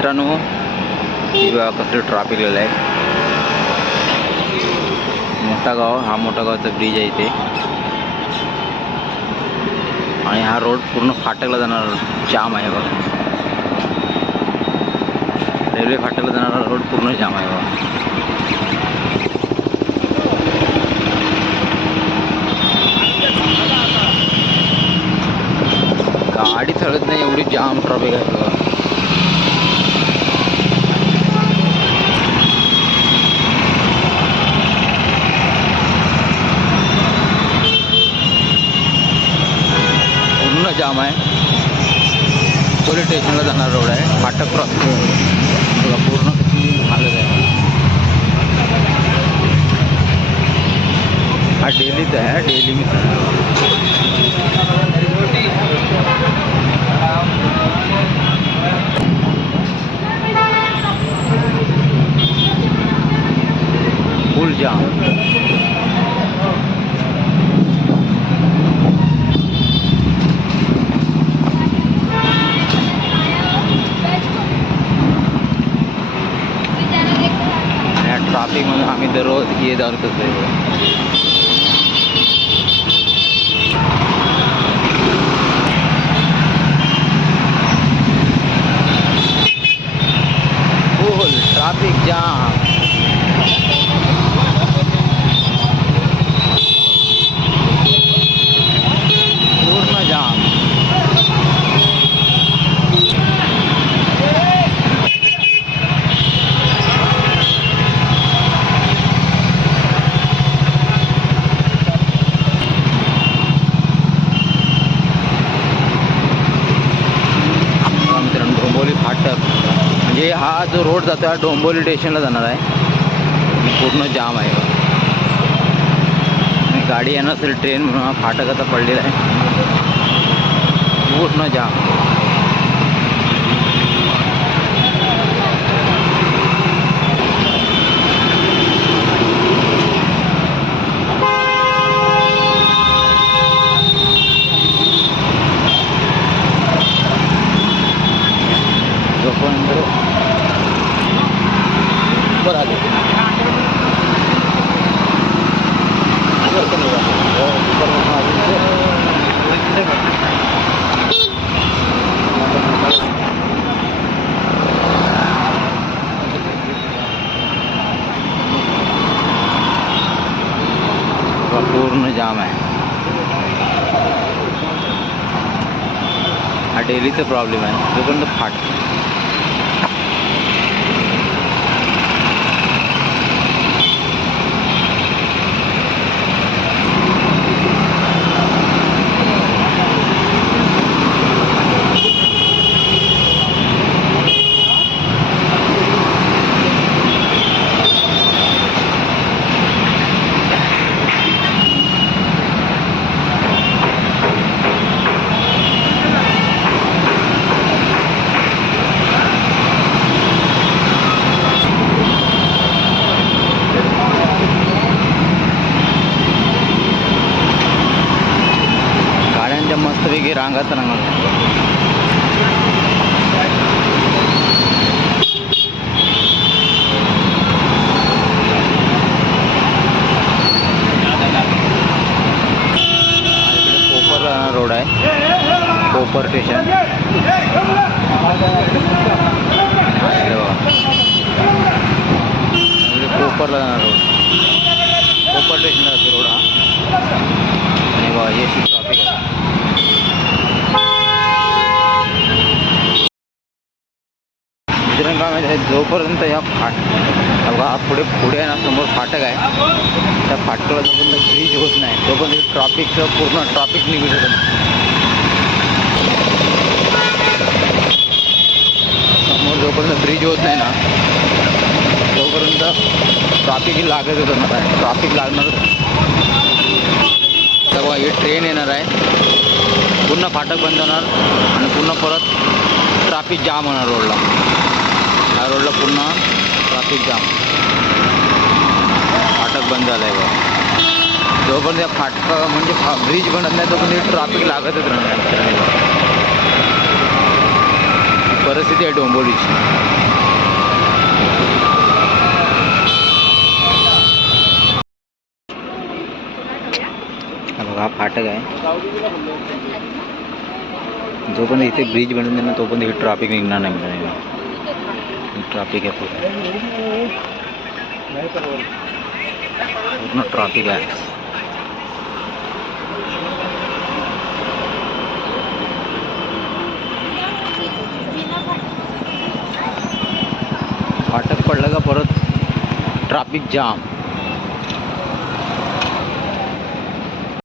मित्रांनो, कसलं ट्रॅफिक लिहिलं आहे. मोठा गाव, हा मोठा गावचा ब्रिज आहे इथे. आणि हा रोड पूर्ण फाटकला जाणार जाम आहे बघा. रेल्वे फाटकला जाणारा रोड पूर्ण जाम आहे बघा. गाडी चालत नाही एवढी जाम ट्रॅफिक आहे बघा. पूर्ण जाम आहे. पोलीस स्टेशनला जाणारा रोड आहे. फाटक क्रॉस बघा, पूर्ण कशी हालत आहे. हा डेलीच आहे. डेली मी फुल जाम. या ट्रॅफिक मध्ये आम्ही दररोज ये जा करतोय. फुल ट्रॅफिक जाम. पूर्ण जाम. डोंबिवली फाटक म्हणजे हा जो रोड जातो हा डोंबिवली स्टेशनला जाणार आहे. पूर्ण जाम आहे. गाडी येणार असेल ट्रेन म्हणून हा फाटक आता पडलेला आहे. पूर्ण जाम. जोपर्यंत बरं आले पूर्ण जाम आहे. हा डेलीचा प्रॉब्लेम आहे. जोपर्यंत गाड्यांच्या मस्तपैकी रांगाच रांगा. कोपर रोड आहे. कोपर स्टेशन कोपरला जाणार रोड. कोपर स्टेशनला जातो रोड हा. आणि बघा हे ट्रॅफिक आहे. मित्रांनो, जोपर्यंत या बघा पुढे आहे ना, समोर फाटक आहे. त्या फाटकाला जोपर्यंत ब्रिज होत नाही तोपर्यंत ट्रॅफिकचं पूर्ण ट्रॅफिक निघत होतं. समोर जोपर्यंत ब्रिज होत नाही ना तोपर्यंत ट्रॅफिक ही लागत होतं आहे. ट्रॅफिक लागणार. तर बघा ही ट्रेन येणार आहे. पूर्ण फाटक बंद होणार आणि पूर्ण परत ट्रॅफिक जाम होणार रोडला. ह्या रोडला पूर्ण ट्रॅफिक जाम. फाटक बंद झालं आहे बघा. जोपर्यंत फाटक म्हणजे ब्रिज बनत नाही तोपर्यंत ट्रॅफिक लागतच राहणार. परिस्थिती आहे डोंबिवलीची. हा बघा, हा फाटक आहे. जोपर्यंत इथे ब्रिज बनून देणार तोपर्यंत ही ट्रॅफिक निघणार नाही मित्रांनो. ट्रॅफिक आहे पूर्ण ट्रॅफिक आहे. फाटक पडलं का परत ट्रॅफिक जाम.